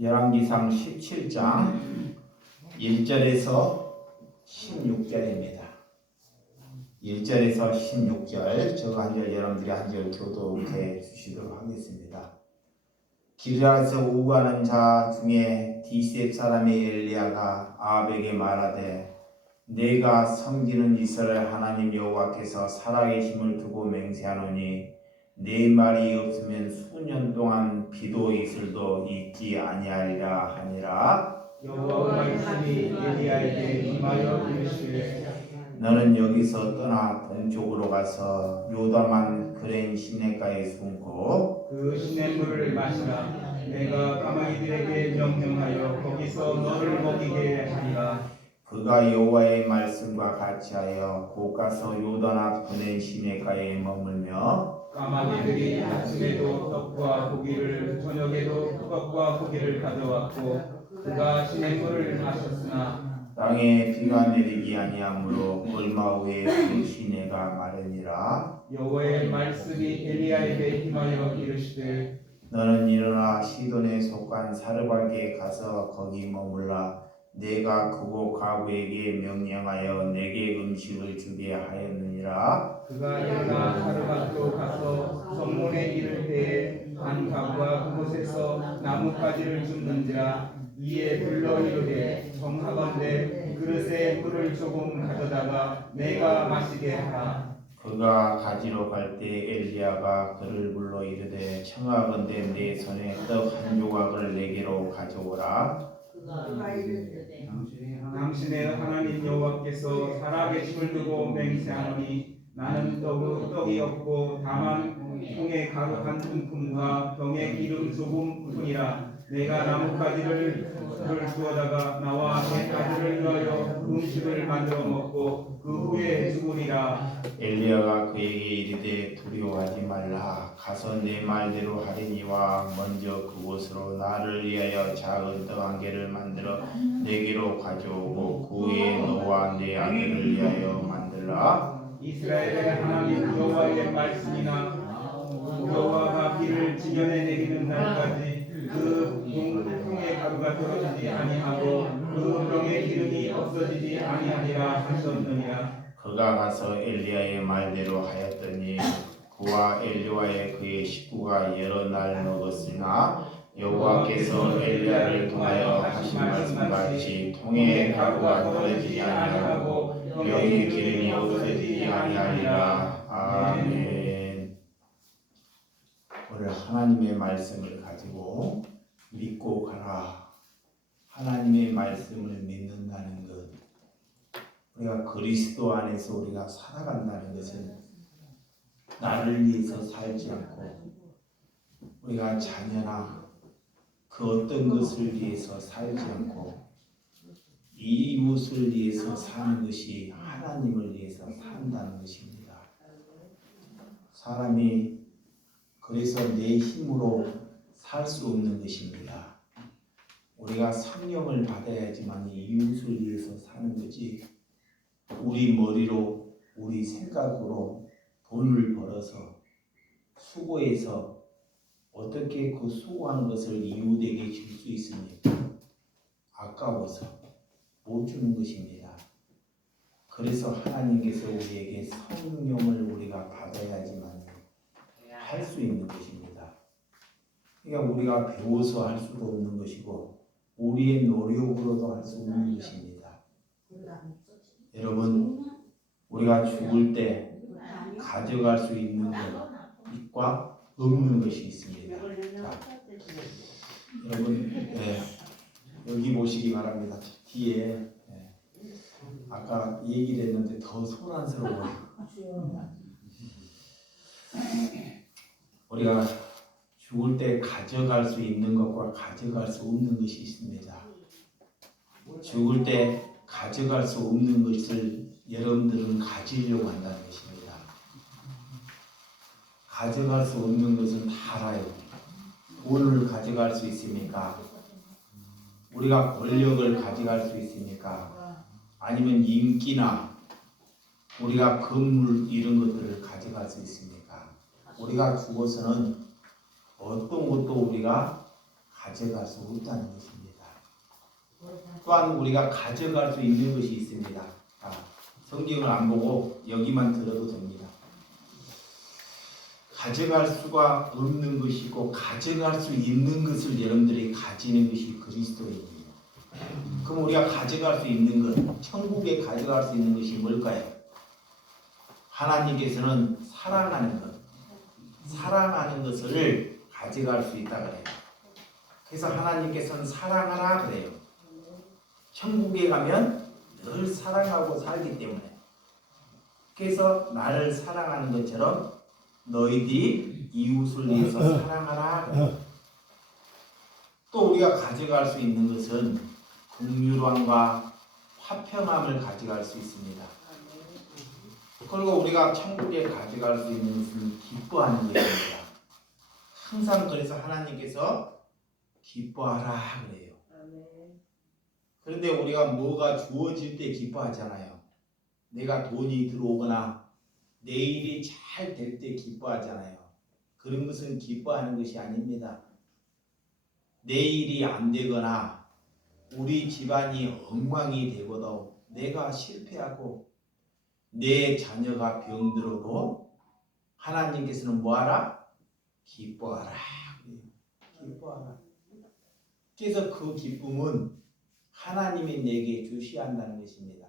열왕기상 17장 1절에서 16절입니다. 1절에서 16절 제가 한 절 여러분들이 한 절 교독해 주시도록 하겠습니다. 길갈에서 우구하는 자 중에 디셉 사람의 엘리야가 아합에게 말하되 내가 섬기는 이스라엘 하나님 여호와께서 살아계심을 두고 맹세하노니 내 말이 없으면 수년 동안 비도 이슬도 있지 아니하리라 하니라. 여호와 말씀이 엘리야에게 임하여 이르시되 너는 여기서 떠나 동쪽으로 가서 요담한 그랜 시내가에 숨고 그 시냇물을 마시라. 내가 까마귀들에게 명령하여 거기서 너를 먹이게 하리라. 그가 여호와의 말씀과 같이 하여 곧 가서 요단 앞 그랜 시내가에 머물며 까마귀들이 아침에도 떡과 고기를 저녁에도 떡과 고기를 가져왔고 그가 시냇물을 마셨으나 땅에 비가 내리지 아니하므로 얼마 후에 그 시내가 마르니라. 여호와의 말씀이 엘리야에게 임하여 이르시되 너는 일어나 시돈에 속한 사르밧에 가서 거기 머물라. 내가 그곳 가부에게 명령하여 내게 음식을 주게 하였느니라. 그가 일어나 사르밧으로 가서 성문에 이를 때에 한 가부가 그곳에서 나뭇가지를 줍는지라. 이에 불러 이르되 정하건대 그릇에 물을 조금 가져다가 내가 마시게 하라. 그가 가지러 갈 때 엘리야가 그를 불러 이르되 청하건대 내 손에 떡 한 조각을 내게로 가져오라. 그가 이르되 당신의 하나님 여호와께서 살아계심을 두고 맹세하노니 나는 떡이 없고 다만 통에 가루 한 움큼과 병에 기름 조금 뿐이라. 내가 나뭇가지를 주어다가 나와 내 아들을 위하여 음식을 만들어 먹고 그 후에 죽으리라. 엘리야가 그에게 이르되 두려워하지 말라. 가서 내 말대로 하리니와 먼저 그곳으로 나를 위하여 작은 떡 한 개를 만들어 내게로 가져오고 그 후에 너와 내 아들을 위하여 만들라. 이스라엘의 하나님 여호와의 말씀이나 여호와가 비를 지면에 내리는 날까지 그 통에 가루가 떨어지지 아니하고 그 병에 기름이 없어지지 아니하리라 하셨느니라. 그가 가서 엘리야의 말대로 하였더니 그와 엘리야의 그의 식구가 여러 날 먹었으나 여호와께서 엘리야를 통하여 하신 말씀같이 통에 가루가 떨어지지 아니하고 병에 기름이 없어지지 아니하리라. 아멘. 오늘 하나님의 말씀을 가지고 믿고 가라. 하나님의 말씀을 믿는다는 것, 우리가 그리스도 안에서 우리가 살아간다는 것은 나를 위해서 살지 않고 우리가 자녀나 그 어떤 것을 위해서 살지 않고 이웃을 위해서 사는 것이 하나님을 위해서 산다는 것입니다. 사람이 그래서 내 힘으로 살 수 없는 것입니다. 우리가 성령을 받아야지만 이웃을 위해서 사는 거지 우리 머리로 우리 생각으로 돈을 벌어서 수고해서 어떻게 그 수고한 것을 이웃에게 줄 수 있습니까? 아까워서 못 주는 것입니다. 그래서 하나님께서 우리에게 성령을 우리가 받아야지만 할 수 있는 것입니다. 그러니까 우리가 배워서 할 수도 없는 것이고 우리의 노력으로도 할 수 없는 것입니다. 여러분, 우리가 죽을 때 가져갈 수 있는 것과 없는 것이 있습니다. 자, 여러분, 여기 보시기 바랍니다. 뒤에 아까 얘기를 했는데 더 소란스러워요. 우리가 죽을 때 가져갈 수 있는 것과 가져갈 수 없는 것이 있습니다. 죽을 때 가져갈 수 없는 것을 여러분들은 가지려고 한다는 것입니다. 가져갈 수 없는 것은 다 알아요. 돈을 가져갈 수 있습니까? 우리가 권력을 가져갈 수 있습니까? 아니면 인기나 우리가 건물 이런 것들을 가져갈 수 있습니까? 우리가 죽어서는 어떤 것도 우리가 가져갈 수 없다는 것입니다. 또한 우리가 가져갈 수 있는 것이 있습니다. 성경을 안 보고 여기만 들어도 됩니다. 가져갈 수가 없는 것이 있고 가져갈 수 있는 것을 여러분들이 가지는 것이 그리스도입니다. 그럼 우리가 가져갈 수 있는 것, 천국에 가져갈 수 있는 것이 뭘까요? 하나님께서는 사랑하는 것, 사랑하는 것을 가져갈 수 있다 그래요. 그래서 하나님께서는 사랑하라 그래요. 천국에 가면 늘 사랑하고 살기 때문에. 그래서 나를 사랑하는 것처럼 너희들이 이웃을 위해서 사랑하라 그래요. 또 우리가 가져갈 수 있는 것은 긍휼함과 화평함을 가져갈 수 있습니다. 그리고 우리가 천국에 가져갈 수 있는 것은 기뻐하는 것입니다. 항상 그래서 하나님께서 기뻐하라 그래요. 그런데 우리가 뭐가 주어질 때 기뻐하잖아요. 내가 돈이 들어오거나 내 일이 잘 될 때 기뻐하잖아요. 그런 것은 기뻐하는 것이 아닙니다. 내 일이 안 되거나 우리 집안이 엉망이 되고도 내가 실패하고 내 자녀가 병들어도 하나님께서는 뭐하라? 기뻐하라. 기뻐하라. 그래서 그 기쁨은 하나님이 내게 주셔야 한다는 것입니다.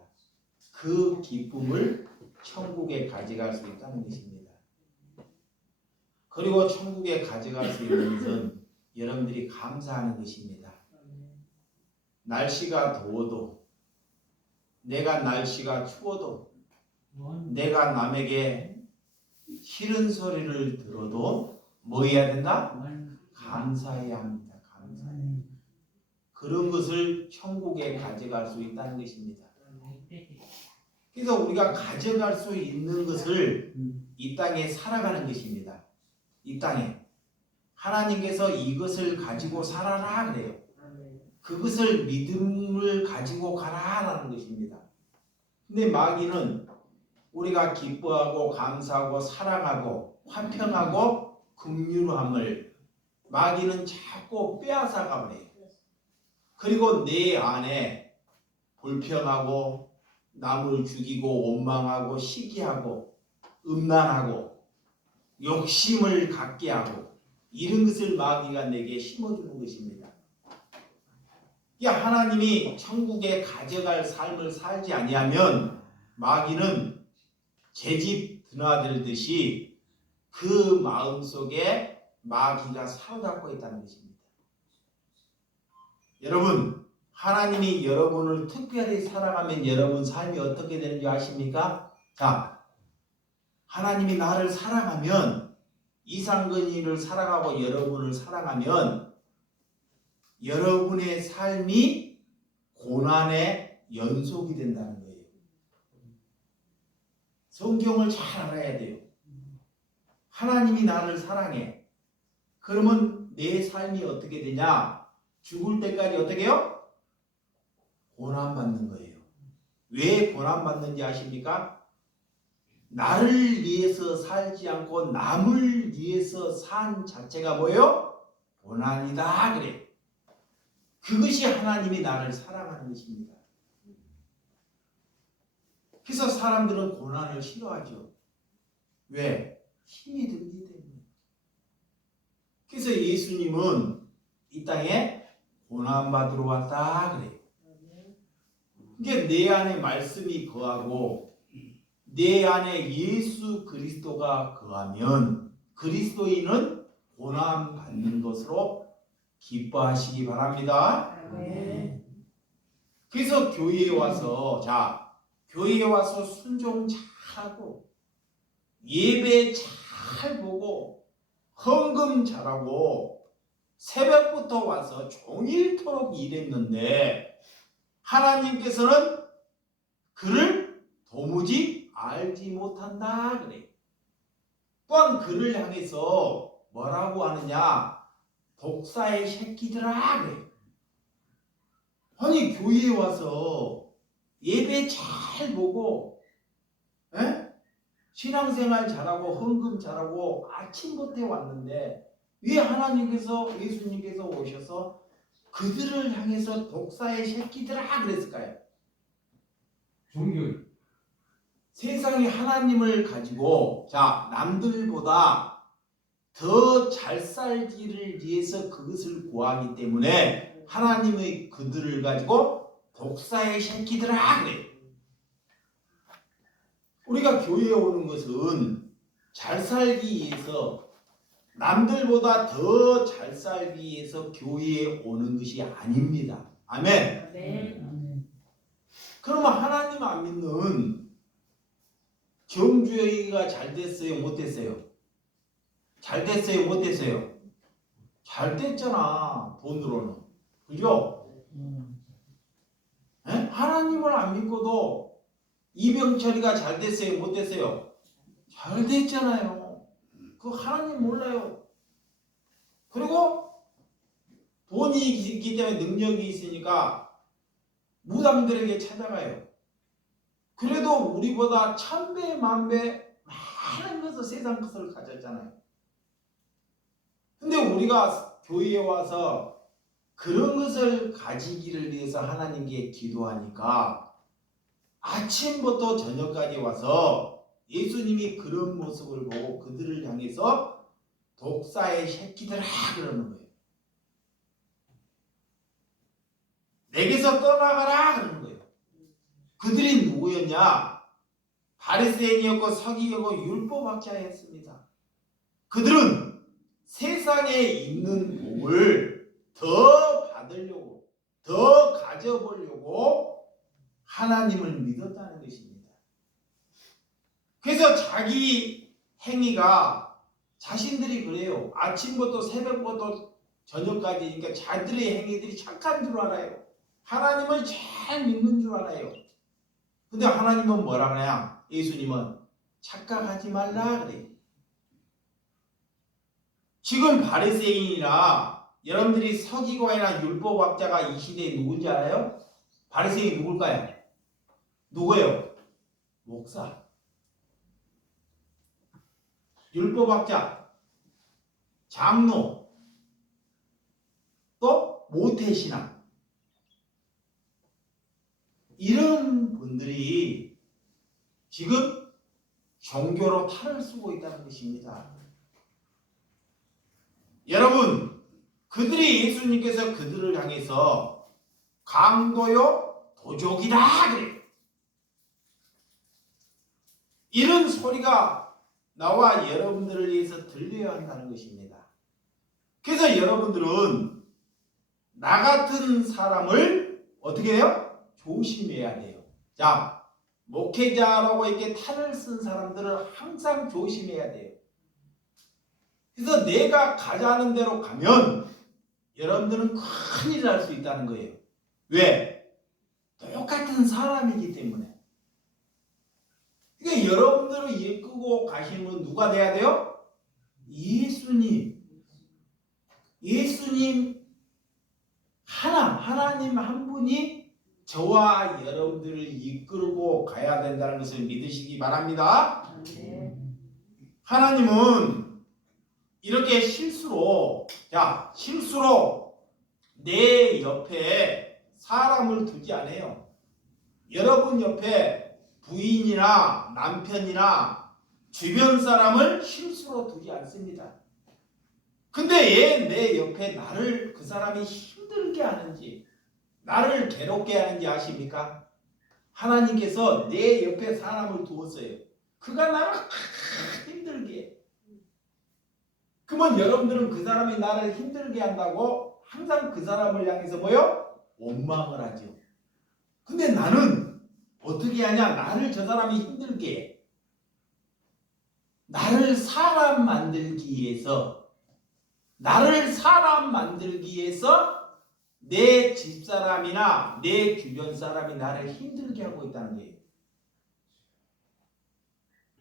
그 기쁨을 천국에 가져갈 수 있다는 것입니다. 그리고 천국에 가져갈 수 있는 것은 여러분들이 감사하는 것입니다. 날씨가 더워도 내가 날씨가 추워도 내가 남에게 싫은 소리를 들어도 뭐 해야 된다? 감사해야 합니다. 감사해야. 그런 것을 천국에 가져갈 수 있다는 것입니다. 그래서 우리가 가져갈 수 있는 것을 이 땅에 살아가는 것입니다. 이 땅에 하나님께서 이것을 가지고 살아라 그래요. 그것을 믿음을 가지고 가라라는 것입니다. 근데 마귀는 우리가 기뻐하고 감사하고 사랑하고 화평하고 긍휼함을 마귀는 자꾸 빼앗아가 버려요. 그리고 내 안에 불평하고 남을 죽이고 원망하고 시기하고 음란하고 욕심을 갖게 하고 이런 것을 마귀가 내게 심어주는 것입니다. 하나님이 천국에 가져갈 삶을 살지 아니하면 마귀는 제집 드나들듯이 그 마음속에 마귀가 사로잡고 있다는 것입니다. 여러분, 하나님이 여러분을 특별히 사랑하면 여러분 삶이 어떻게 되는지 아십니까? 자, 하나님이 나를 사랑하면 이상근이를 사랑하고 여러분을 사랑하면 여러분의 삶이 고난의 연속이 된다는 거예요. 성경을 잘 알아야 돼요. 하나님이 나를 사랑해. 그러면 내 삶이 어떻게 되냐? 죽을 때까지 어떻게 해요? 고난받는 거예요. 왜 고난받는지 아십니까? 나를 위해서 살지 않고 남을 위해서 산 자체가 뭐예요? 고난이다 그래. 그것이 하나님이 나를 사랑하는 것입니다. 그래서 사람들은 고난을 싫어하죠. 왜? 힘이 들기 때문에. 그래서 예수님은 이 땅에 고난받으러 왔다 그래요. 그게 내 안에 말씀이 거하고 내 안에 예수 그리스도가 거하면 그리스도인은 고난받는 것으로 기뻐하시기 바랍니다. 그래서 교회에 와서 교회에 와서 순종 잘하고 예배 잘 보고 헌금 잘하고 새벽부터 와서 종일토록 일했는데 하나님께서는 그를 도무지 알지 못한다 그래. 또한 그를 향해서 뭐라고 하느냐? 독사의 새끼들아 그래. 아니 교회에 와서 예배 잘 보고 신앙생활 잘하고 헌금 잘하고 아침부터 왔는데 왜 하나님께서 예수님께서 오셔서 그들을 향해서 독사의 새끼들아 그랬을까요? 종교. 세상에 하나님을 가지고 자 남들보다 더 잘 살기를 위해서 그것을 구하기 때문에 하나님의 그들을 가지고 독사의 새끼들아 그래. 우리가 교회에 오는 것은 잘 살기 위해서 남들보다 더 잘 살기 위해서 교회에 오는 것이 아닙니다. 아멘. 그러면 하나님 안 믿는 경주회가 잘 됐어요? 못 됐어요? 잘 됐어요? 못 됐어요? 잘 됐잖아. 돈으로는. 그죠? 에? 하나님을 안 믿고도 이병철이가 잘 됐어요? 못 됐어요? 잘 됐잖아요. 그 하나님 몰라요. 그리고 돈이 있기 때문에 능력이 있으니까 무당들에게 찾아가요. 그래도 우리보다 천배 만배 많은 것을 세상 것을 가졌잖아요. 근데 우리가 교회에 와서 그런 것을 가지기를 위해서 하나님께 기도하니까 아침부터 저녁까지 와서 예수님이 그런 모습을 보고 그들을 향해서 독사의 새끼들아 그러는 거예요. 내게서 떠나가라 그러는 거예요. 그들이 누구였냐? 바리새인이었고 서기였고 율법학자였습니다. 그들은 세상에 있는 복을 더 받으려고 더 가져보려고 하나님을 믿었다는 것입니다. 그래서 자기 행위가 자신들이 그래요. 아침부터 새벽부터 저녁까지 그러니까 자들의 행위들이 착한 줄 알아요. 하나님을 잘 믿는 줄 알아요. 근데 하나님은 뭐라 그래요? 예수님은 착각하지 말라 그래요. 지금 바리새인이나 여러분들이 서기관이나 율법학자가 이 시대에 누군지 알아요? 바리새인이 누굴까요? 누구예요? 목사. 율법학자, 장로, 또 모태신앙. 이런 분들이 지금 종교로 탈을 쓰고 있다는 것입니다. 여러분, 그들이 예수님께서 그들을 향해서 강도요 도적이다 그래요. 이런 소리가 나와 여러분들을 위해서 들려야 한다는 것입니다. 그래서 여러분들은 나 같은 사람을 어떻게 해요? 조심해야 돼요. 자, 목회자라고 이렇게 탈을 쓴 사람들은 항상 조심해야 돼요. 그래서 내가 가자는 대로 가면 여러분들은 큰일 날 수 있다는 거예요. 왜? 똑같은 사람이기 때문에. 그러니까 여러분들을 이끌고 가시는 분 누가 돼야 돼요? 예수님. 예수님 하나님 한 분이 저와 여러분들을 이끌고 가야 된다는 것을 믿으시기 바랍니다. 하나님은 이렇게 실수로 내 옆에 사람을 두지 않아요. 여러분 옆에 부인이나 남편이나 주변 사람을 실수로 두지 않습니다. 근데 왜 내 옆에 나를 그 사람이 힘들게 하는지 나를 괴롭게 하는지 아십니까? 하나님께서 내 옆에 사람을 두었어요. 그가 나를 힘들게 해. 그러면 여러분들은 그 사람이 나를 힘들게 한다고 항상 그 사람을 향해서 뭐요? 원망을 하죠. 근데 나는 어떻게 하냐? 나를 저 사람이 힘들게 해. 나를 사람 만들기 위해서 내 집사람이나 내 주변 사람이 나를 힘들게 하고 있다는 거예요.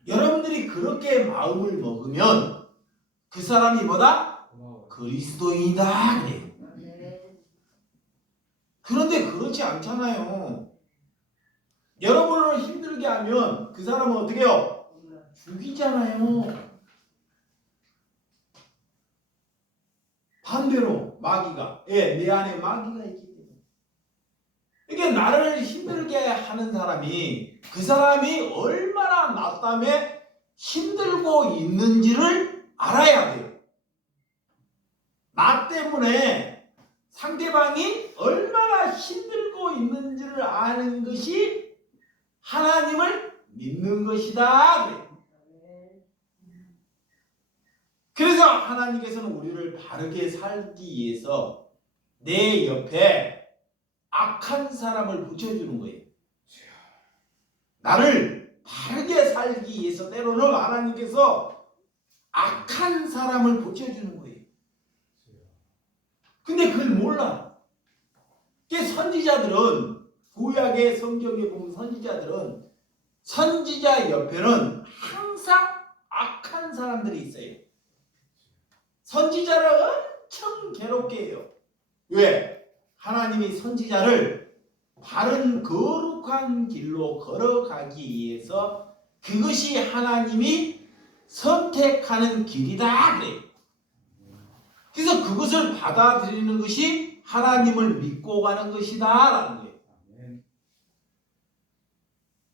여러분들이 그렇게 마음을 먹으면 그 사람이 뭐다? 그리스도인이다 그래요. 그런데 그렇지 않잖아요. 여러분을 힘들게 하면 그 사람은 어떻게 해요? 죽이잖아요. 반대로 마귀가, 내 안에 마귀가 있기 때문에. 이게 나를 힘들게 하는 사람이 그 사람이 얼마나 나 때문에 힘들고 있는지를 알아야 돼요. 나 때문에 상대방이 얼마나 힘들고 있는지를 아는 것이 하나님을 믿는 것이다. 그래요. 그래서 하나님께서는 우리를 바르게 살기 위해서 내 옆에 악한 사람을 붙여주는 거예요. 나를 바르게 살기 위해서 때로는 하나님께서 악한 사람을 붙여주는 거예요. 근데 그걸 몰라. 선지자들은, 구약의 성경에 보면 선지자들은 선지자 옆에는 항상 악한 사람들이 있어요. 선지자를 엄청 괴롭게 해요. 왜? 하나님이 선지자를 바른 거룩한 길로 걸어가기 위해서 그것이 하나님이 선택하는 길이다 그래요. 그래서 그것을 받아들이는 것이 하나님을 믿고 가는 것이다 라는 거예요.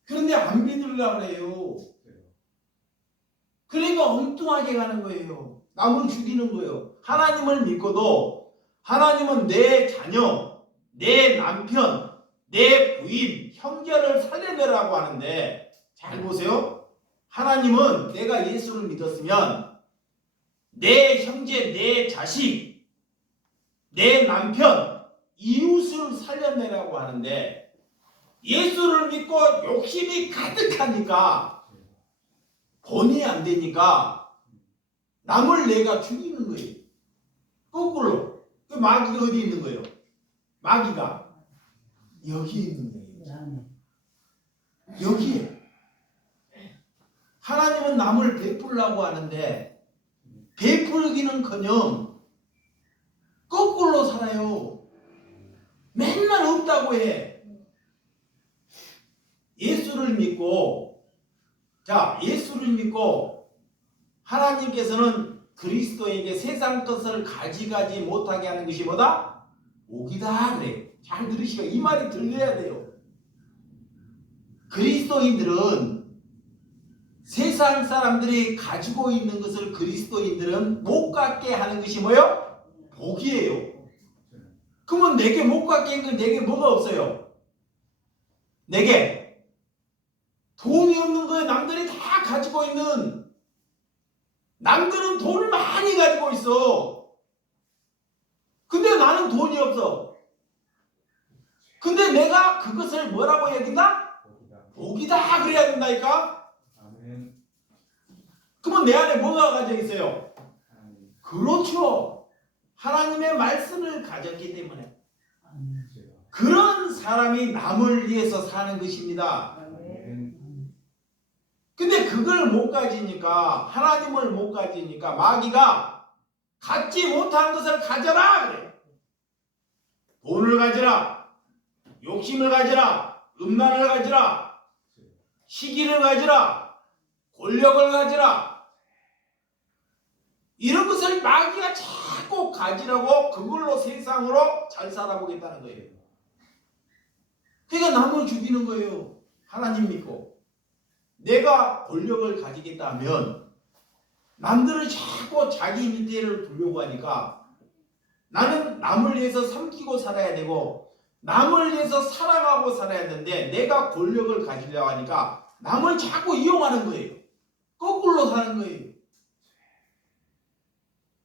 그런데 안 믿으려고 그래요. 그러니까 엉뚱하게 가는 거예요. 남을 죽이는 거예요. 하나님을 믿고도 하나님은 내 자녀, 내 남편, 내 부인, 형제를 살려내라고 하는데 잘 보세요. 하나님은 내가 예수를 믿었으면 내 형제, 내 자식, 내 남편, 이웃을 살려내라고 하는데 예수를 믿고 욕심이 가득하니까 본의 안 되니까 남을 내가 죽이는 거예요. 거꾸로. 그 마귀가 어디 있는 거예요? 마귀가 여기 있는 거예요. 여기에. 하나님은 남을 베풀라고 하는데 베풀기는커녕 거꾸로 살아요. 맨날 없다고 해. 예수를 믿고 하나님께서는 그리스도에게 세상 것을 가지가지 못하게 하는 것이 뭐다? 복이다 그래. 잘 들으시고 이 말이 들려야 돼요. 그리스도인들은 세상 사람들이 가지고 있는 것을 그리스도인들은 못 갖게 하는 것이 뭐요? 복이에요. 그러면 내게 못 갖게 한 건 내게 뭐가 없어요? 내게 돈이 없는 거예요. 남들이 다 가지고 있는. 남들은 돈을 많이 가지고 있어. 근데 나는 돈이 없어. 근데 내가 그것을 뭐라고 여긴다? 복이다 그래야 된다니까. 그러면 내 안에 뭐가 가져 있어요? 그렇죠. 하나님의 말씀을 가졌기 때문에. 그런 사람이 남을 위해서 사는 것입니다. 근데 그걸 못 가지니까, 하나님을 못 가지니까 마귀가 갖지 못한 것을 가져라 그래. 돈을 가지라, 욕심을 가지라, 음란을 가지라, 시기를 가지라, 권력을 가지라. 이런 것을 마귀가 자꾸 가지라고 그걸로 세상으로 잘 살아보겠다는 거예요. 그러니까 남을 죽이는 거예요. 하나님 믿고. 내가 권력을 가지겠다 하면 남들을 자꾸 자기 밑에를 두려고 하니까 나는 남을 위해서 섬기고 살아야 되고 남을 위해서 사랑하고 살아야 되는데 내가 권력을 가지려고 하니까 남을 자꾸 이용하는 거예요. 거꾸로 사는 거예요.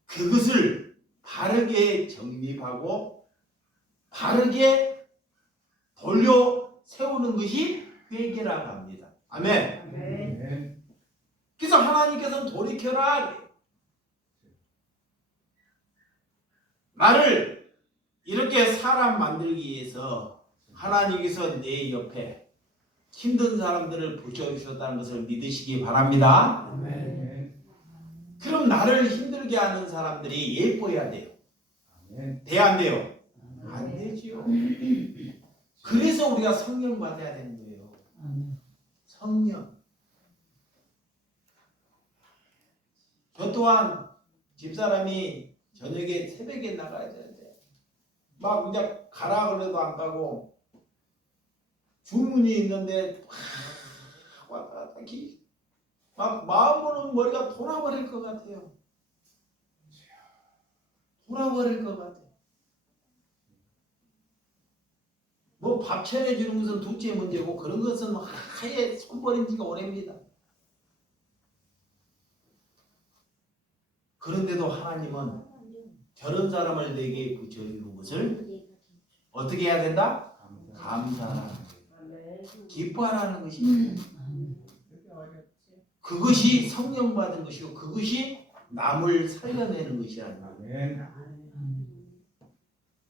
그것을 바르게 정립하고 바르게 돌려 세우는 것이 회개라고 합니다. 아멘. 그래서 하나님께서는 돌이켜라. 나를 이렇게 사람 만들기 위해서 하나님께서 내 옆에 힘든 사람들을 붙여주셨다는 것을 믿으시기 바랍니다. 그럼 나를 힘들게 하는 사람들이 예뻐야 돼요. 돼 안 돼요? 안 되지요. 그래서 우리가 성령 받아야 되는 거예요. 성령. 저 또한 집사람이 저녁에 새벽에 나가야 되는데 막 이제 가라 그래도 안 가고 주문이 있는데 왔다 갔다 막 마음으로는 머리가 돌아버릴 것 같아요. 돌아버릴 것 같아요. 뭐 밥 차려주는 것은 둘째 문제고 그런 것은 아예 손버린 지가 오래입니다. 그런데도 하나님은 저런 사람을 내게 붙여주는 것을 어떻게 해야 된다? 감사하라. 기뻐하라는 것입니다. 그것이 성령 받은 것이고 그것이 남을 살려내는 것이라는 거예요.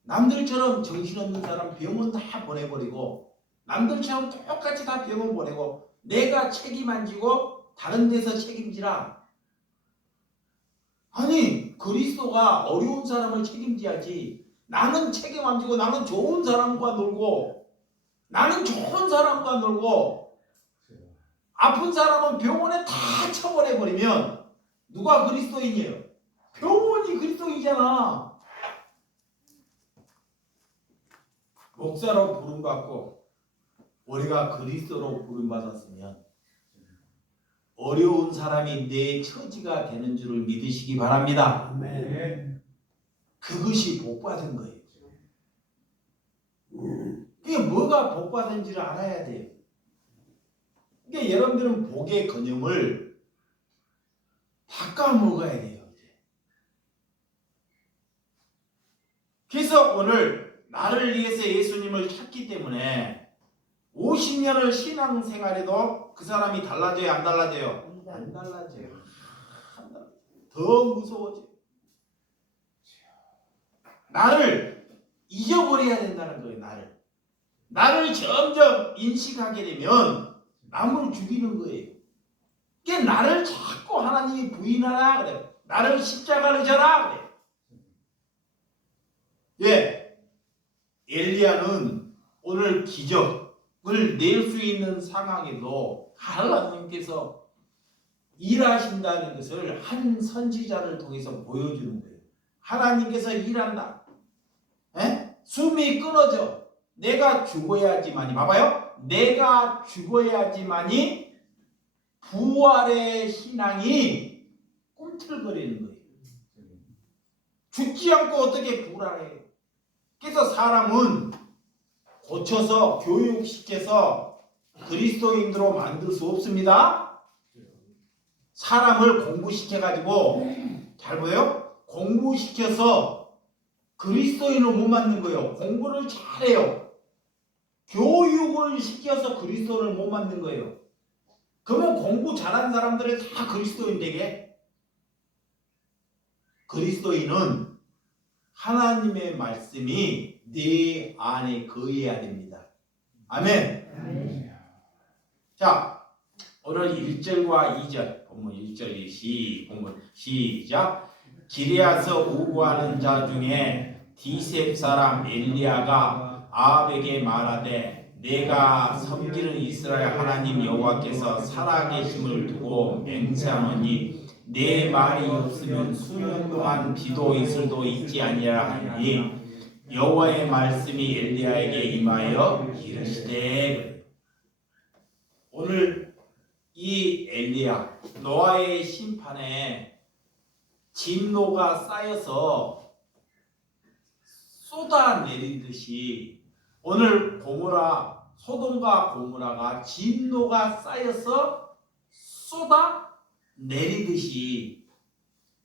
남들처럼 정신없는 사람 병원 다 보내버리고 남들처럼 똑같이 다 병원 보내고 내가 책임 안 지고 다른 데서 책임지라. 아니 그리스도가 어려운 사람을 책임져야지. 나는 책임 안 지고 나는 좋은 사람과 놀고 나는 좋은 사람과 놀고 아픈 사람은 병원에 다 처벌해버리면 누가 그리스도인이에요? 병원이 그리스도이잖아. 목사로 부름받고 우리가 그리스도로 부름받았으면 어려운 사람이 내 처지가 되는 줄을 믿으시기 바랍니다. 그것이 복받은 거예요. 그게 뭐가 복받은지를 알아야 돼요. 그러니까 여러분들은 복의 개념을 바꿔 먹어야 돼요. 그래서 오늘 나를 위해서 예수님을 찾기 때문에 50년을 신앙생활해도 그 사람이 달라져요? 안 달라져요? 안 달라져요. 더 무서워져요. 나를 잊어버려야 된다는 거예요. 나를 점점 인식하게 되면 남을 죽이는 거예요. 그러니까 나를 자꾸 하나님이 부인하라 그래요. 나를 십자가를 져라 그래요. 예, 엘리야는 오늘 기적을 낼 수 있는 상황에도 하나님께서 일하신다는 것을 한 선지자를 통해서 보여주는 거예요. 하나님께서 일한다. 에? 숨이 끊어져. 내가 죽어야지만이 봐봐요. 내가 죽어야지만이 부활의 신앙이 꿈틀거리는 거예요. 죽지 않고 어떻게 부활해요? 그래서 사람은 고쳐서 교육시켜서 그리스도인으로 만들 수 없습니다. 사람을 공부시켜가지고 잘 보여요? 공부시켜서 그리스도인을 못 만든 거예요. 공부를 잘해요. 교육을 시켜서 그리스도를 못 만든 거예요. 그러면 공부 잘하는 사람들을 다 그리스도인 되게? 그리스도인은 하나님의 말씀이 내 안에 거해야 됩니다. 아멘. 자, 오늘 1절과 2절 본문 1절 본문 시작. 기레아서 우구하는 자 중에 디셉 사람 엘리야가 아합에게 말하되 내가 섬기는 이스라엘 하나님 여호와께서 살아계심을 두고 맹세하노니 내 말이 없으면 수년 동안 비도 이슬도 있지 아니하라 하니 여호와의 말씀이 엘리야에게 임하여 이르시되. 오늘 이 엘리야 노아의 심판에 진노가 쌓여서 쏟아내리듯이 오늘 소돔과 고모라가 진노가 쌓여서 쏟아내리듯이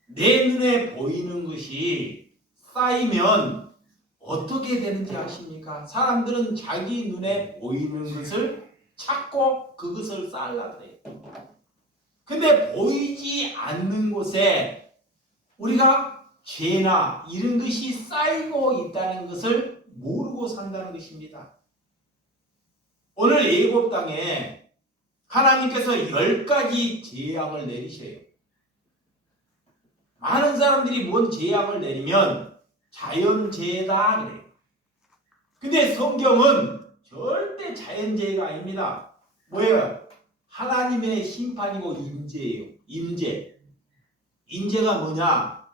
내 눈에 보이는 것이 쌓이면 어떻게 되는지 아십니까? 사람들은 자기 눈에 보이는 것을 찾고 그것을 쌓으려고 해요. 근데 보이지 않는 곳에 우리가 죄나 이런 것이 쌓이고 있다는 것을 모르고 산다는 것입니다. 오늘 애굽 땅에 하나님께서 10가지 재앙을 내리셔요. 많은 사람들이 뭔 재앙을 내리면 자연재해다 그래요. 근데 성경은 절대 자연재해가 아닙니다. 뭐예요? 하나님의 심판이고 임재예요. 임재. 임재가 뭐냐?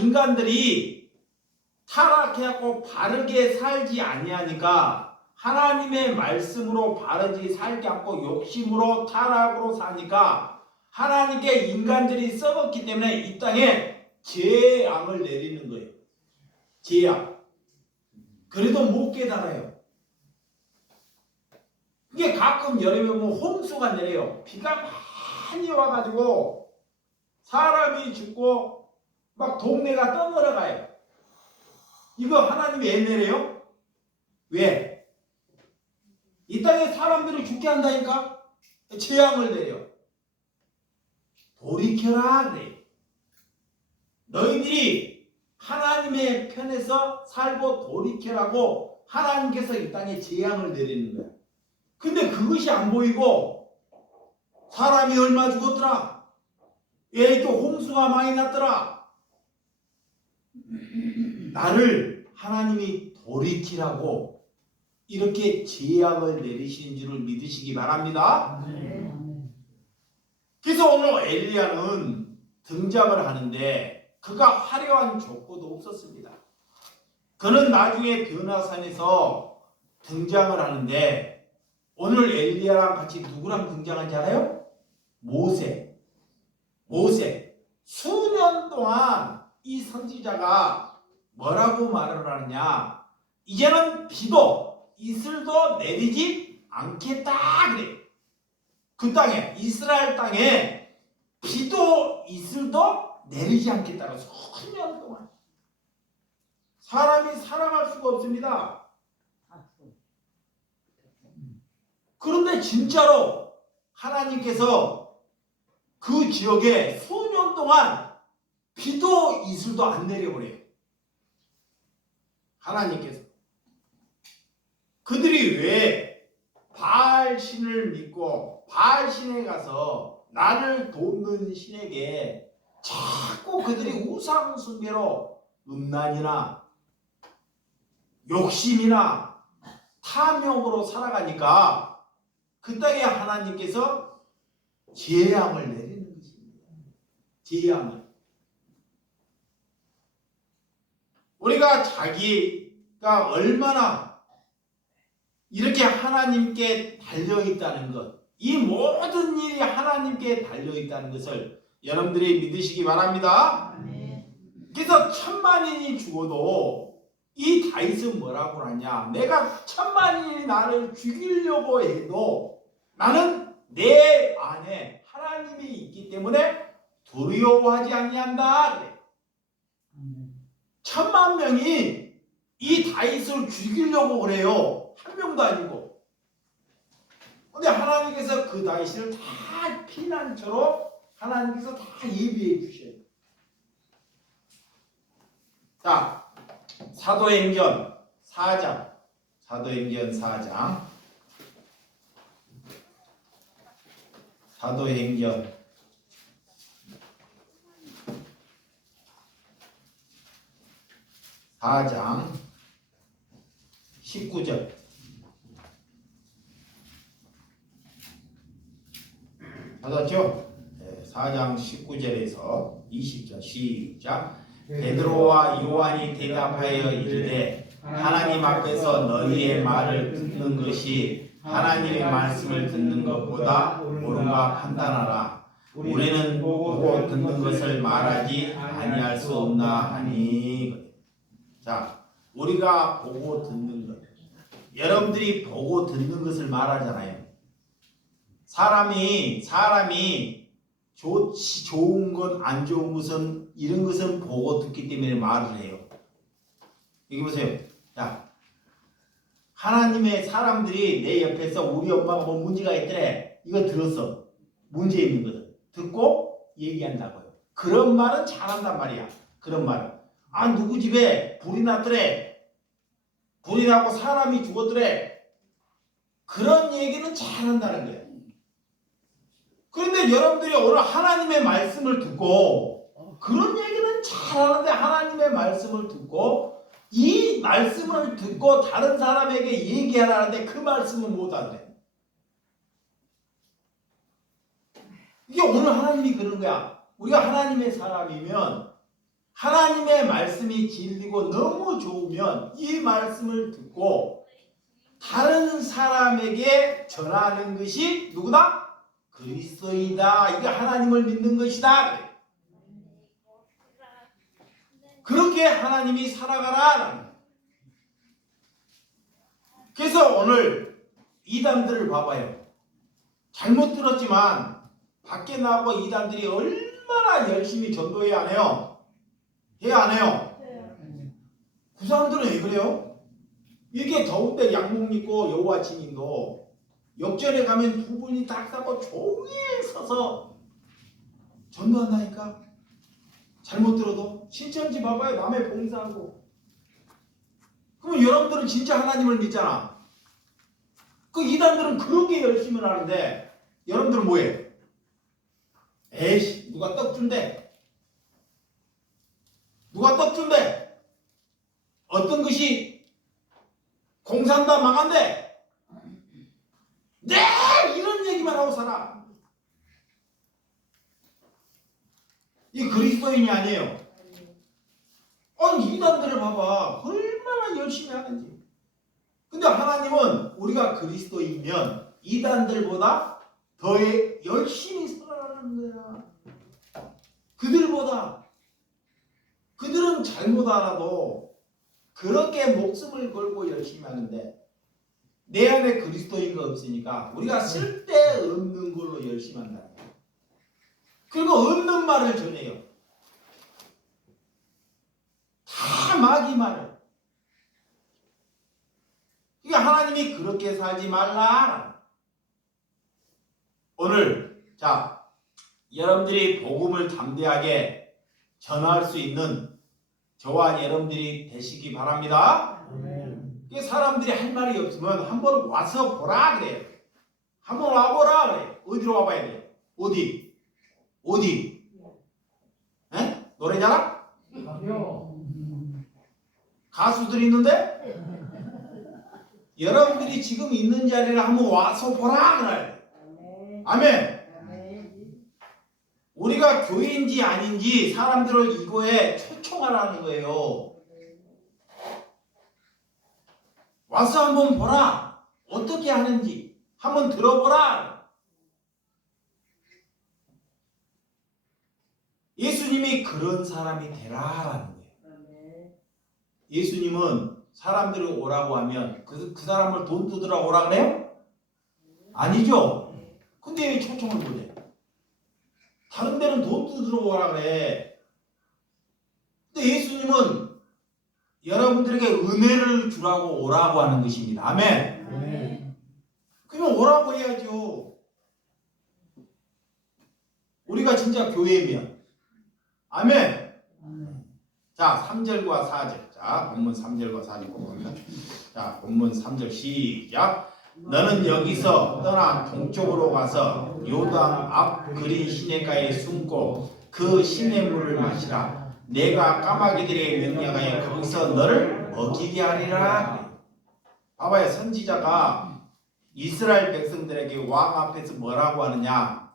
인간들이 타락해갖고 바르게 살지 아니하니까 하나님의 말씀으로 바르지 살지 않고 욕심으로 타락으로 사니까 하나님께 인간들이 썩었기 때문에 이 땅에 재앙을 내리는 거예요. 재앙. 그래도 못 깨달아요. 이게 가끔 여름에 뭐 홍수가 내려요. 비가 많이 와가지고 사람이 죽고 막 동네가 떠들어가요. 이거 하나님이 왜 내려요? 왜? 이 땅에 사람들이 죽게 한다니까? 재앙을 내려. 돌이켜라 그래. 너희들이 하나님의 편에서 살고 돌이켜라고 하나님께서 이 땅에 재앙을 내리는 거야. 근데 그것이 안 보이고 사람이 얼마 죽었더라. 또 홍수가 많이 났더라. 나를 하나님이 돌이키라고 이렇게 재앙을 내리시는 줄을 믿으시기 바랍니다. 그래서 오늘 엘리야는 등장을 하는데 그가 화려한 족보도 없었습니다. 그는 나중에 변화산에서 등장을 하는데 오늘 엘리야랑 같이 누구랑 등장한지 알아요? 모세. 수년 동안 이 선지자가 뭐라고 말을 하느냐? 이제는 비도 이슬도 내리지 않겠다 그래. 그 땅에 이스라엘 땅에 비도 이슬도 내리지 않겠다고 수년 동안 사람이 살아갈 수가 없습니다. 그런데 진짜로 하나님께서 그 지역에 수년 동안 비도 이슬도 안 내려버려요. 하나님께서. 그들이 왜 바알 신을 믿고 바알 신에 가서 나를 돕는 신에게 자꾸 그들이 우상 숭배로 음란이나 욕심이나 탐욕으로 살아가니까 그 땅에 하나님께서 재앙을 내리는 것입니다. 재앙을. 우리가 자기가 얼마나 이렇게 하나님께 달려있다는 것, 이 모든 일이 하나님께 달려있다는 것을 여러분들이 믿으시기 바랍니다. 그래서 1000만인이 죽어도 이 다윗은 뭐라고 하냐? 내가 1000만인이 나를 죽이려고 해도 나는 내 안에 하나님이 있기 때문에 두려워하지 아니한다. 그래. 1000만 명이 이 다윗을 죽이려고 그래요. 한 명도 아니고. 근데 하나님께서 그 다윗을 다 피난처로 하나님께서 다 예비해 주셔요. 자, 사도행전 4장. 사도행전 4장. 사도행전 4장 19절. 받았죠? 4장 19절에서 20절 시작. 베드로와 요한이 대답하여 이르되 하나님 앞에서 너희의 말을 듣는 것이 하나님의 말씀을 듣는 것보다 옳은가 판단하라. 우리는 보고 듣는 것을 말하지 아니할 수 없나 하니. 자, 우리가 보고 듣는 것. 여러분들이 보고 듣는 것을 말하잖아요. 사람이 좋은 것, 안 좋은 것은 이런 것은 보고 듣기 때문에 말을 해요. 여기 보세요. 자, 하나님의 사람들이 내 옆에서 우리 엄마가 뭐 문제가 있더래. 이거 들었어. 문제 있는 거든. 듣고 얘기한다고요. 그런 말은 잘한단 말이야. 그런 말은. 아, 누구 집에 불이 났더래. 불이 나고 사람이 죽었더래. 그런 얘기는 잘한다는 거예요. 그런데 여러분들이 오늘 하나님의 말씀을 듣고 그런 얘기는 잘하는데 하나님의 말씀을 듣고 이 말씀을 듣고 다른 사람에게 얘기하라는데 그 말씀은 못 알아요. 이게 오늘 하나님이 그런 거야. 우리가 하나님의 사람이면 하나님의 말씀이 진리고 너무 좋으면 이 말씀을 듣고 다른 사람에게 전하는 것이 누구다? 그리스도이다. 이게 하나님을 믿는 것이다. 그렇게 하나님이 살아가라. 그래서 오늘 이단들을 봐봐요. 잘못 들었지만 밖에 나가고 이단들이 얼마나 열심히 전도해야 안 해요? 해야 안 해요? 그 사람들은 왜 그래요? 이렇게 더운데 양복 입고 여호와 증인도 역전에 가면 두 분이 딱 잡고 종일 서서 전도한다니까. 잘못 들어도 신천지 봐봐요. 남의 봉사하고. 그러면 여러분들은 진짜 하나님을 믿잖아. 그 이단들은 그렇게 열심히 하는데 여러분들은 뭐해? 에이씨, 누가 떡 준대? 누가 떡 준대? 어떤 것이 공산다 망한대? 네! 이런 얘기만 하고 살아. 이 그리스도인이 아니에요. 아니 이단들을 봐봐. 얼마나 열심히 하는지. 근데 하나님은 우리가 그리스도이면 이단들보다 더 열심히 살아가는 거야. 그들보다. 그들은 잘못 알아도 그렇게 목숨을 걸고 열심히 하는데 내 안에 그리스도인가 없으니까 우리가 쓸데없는 걸로 열심히 한다. 그리고 없는 말을 전해요. 다 마귀 말을. 그러니까 하나님이 그렇게 살지 말라. 오늘 자 여러분들이 복음을 담대하게 전할 수 있는 저와 여러분들이 되시기 바랍니다. 사람들이 할 말이 없으면 한번 와서 보라 그래요. 한번 와보라 그래요. 어디로 와봐야 돼요? 어디? 에? 노래자랑? 가수들이 있는데? 여러분들이 지금 있는 자리를 한번 와서 보라 그래요. 아멘. 우리가 교회인지 아닌지 사람들을 이거에 초청하라는 거예요. 와서 한번 보라. 어떻게 하는지 한번 들어보라. 예수님이 그런 사람이 되라라는 거예요. 예수님은 사람들이 오라고 하면 그 사람을 돈 뜯으라고 오라 그래요? 아니죠. 근데 왜 초청을 못해? 다른 데는 돈 뜯으러 오라 그래. 근데 예수님은 여러분들에게 은혜를 주라고 오라고 하는 것입니다. 아멘. 그러면 오라고 해야죠. 우리가 진짜 교회면. 아멘. 자, 3절과 4절. 자, 본문 3절과 4절 봅니다. 자, 본문 3절 시작. 너는 여기서 떠나 동쪽으로 가서 요단 앞 그린 시냇가에 숨고 그 시냇물을 마시라. 내가 까마귀들의 명령하에 거기서 너를 먹이게 하리라. 봐봐요. 선지자가 이스라엘 백성들에게 왕 앞에서 뭐라고 하느냐.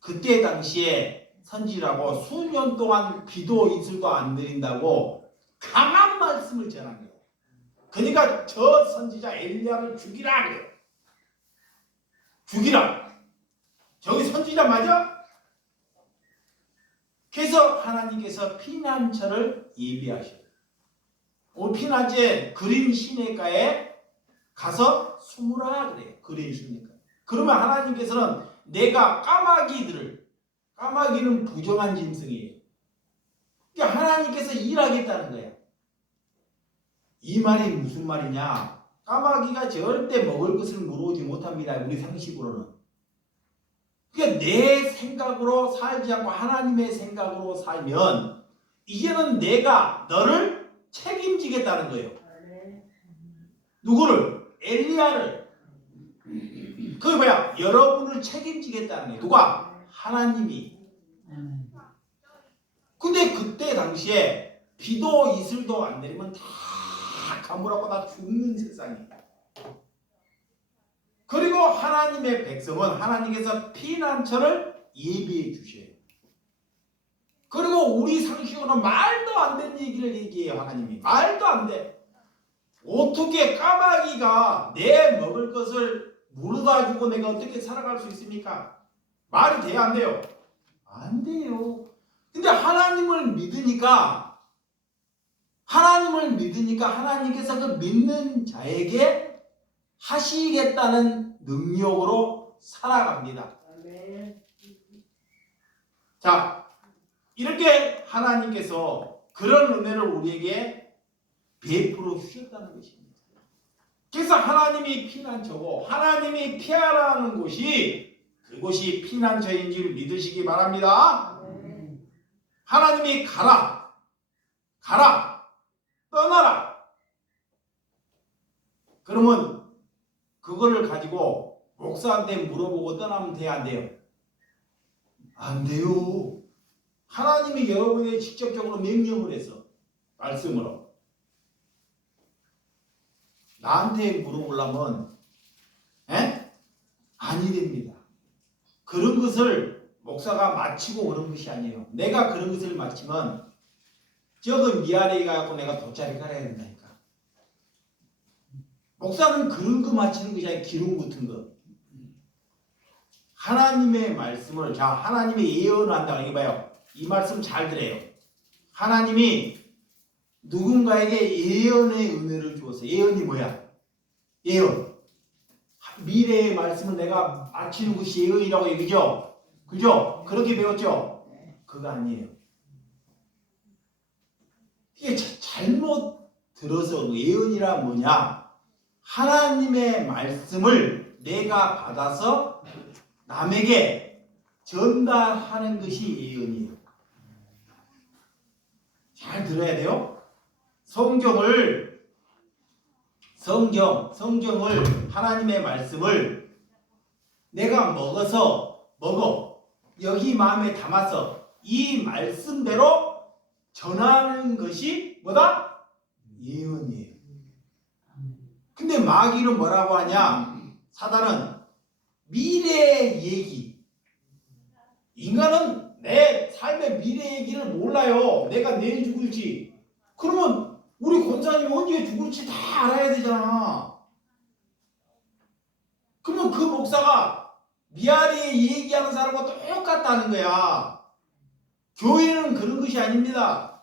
그때 당시에 선지라고 수년 동안 비도 이슬도 안 내린다고 강한 말씀을 전한 거예요. 그러니까 저 선지자 엘리야를 죽이라 그래요. 죽이라. 저기 선지자 맞아? 그래서 하나님께서 피난처를 예비하셔요. 오늘 피난처에 그린 시냇가에 가서 숨으라 그래요. 그린 시냇가. 그러면 하나님께서는 내가 까마귀는 부정한 짐승이에요. 그러니까 하나님께서 일하겠다는 거예요. 이 말이 무슨 말이냐? 까마귀가 절대 먹을 것을 물어오지 못합니다. 우리 상식으로는. 그러니까 내 생각으로 살지 않고 하나님의 생각으로 살면 이제는 내가 너를 책임지겠다는 거예요. 누구를? 엘리야를. 그게 뭐야? 여러분을 책임지겠다는 거예요. 누가? 하나님이. 근데 그때 당시에 비도 이슬도 안 내리면 다 가물하고 다 죽는 세상이에요. 그리고 하나님의 백성은 하나님께서 피난처를 예비해 주셔요. 그리고 우리 상식으로는 말도 안 되는 얘기를 얘기해요. 하나님이 말도 안 돼. 어떻게 까마귀가 내 먹을 것을 물어다 주고 내가 어떻게 살아갈 수 있습니까? 말이 돼야 안 돼요? 안 돼요. 근데 하나님을 믿으니까 하나님께서 그 믿는 자에게 하시겠다는 능력으로 살아갑니다. 자, 이렇게 하나님께서 그런 은혜를 우리에게 베풀어 주셨다는 것입니다. 그래서 하나님이 피난처고 하나님이 피하라는 곳이 그곳이 피난처인 줄 믿으시기 바랍니다. 하나님이 가라, 떠나라. 그러면 그거를 가지고 목사한테 물어보고 떠나면 돼야 안 돼요? 안 돼요. 하나님이 여러분에게 직접적으로 명령을 해서 말씀으로 나한테 물어보려면 아니 됩니다. 그런 것을 목사가 마치고 그런 것이 아니에요. 내가 그런 것을 마치면 저거 미아래 가고 내가 돗자리 깔아야 된다니까. 목사는 그런 거 마치는 것이 아니라 기름 같은 거. 하나님의 말씀을 하나님의 예언을 한다. 이거 봐요. 이 말씀 잘 들어요. 하나님이 누군가에게 예언의 은혜를 주어서 예언이 뭐야? 예언. 미래의 말씀을 내가 마치는 것이 예언이라고 얘기죠. 그죠? 그렇게 배웠죠? 그거 아니에요. 이게 잘못 들어서 예언이란 뭐냐? 하나님의 말씀을 내가 받아서 남에게 전달하는 것이 예언이에요. 잘 들어야 돼요. 성경을 하나님의 말씀을 내가 먹어 여기 마음에 담아서 이 말씀대로 전하는 것이 뭐다? 예언이에요. 근데 마귀는 뭐라고 하냐? 사단은 미래의 얘기. 인간은 내 삶의 미래 얘기를 몰라요. 내가 내일 죽을지. 그러면 우리 권사님이 언제 죽을지 다 알아야 되잖아. 그러면 그 목사가 미아리에 얘기하는 사람과 똑같다는 거야. 교회는 그런 것이 아닙니다.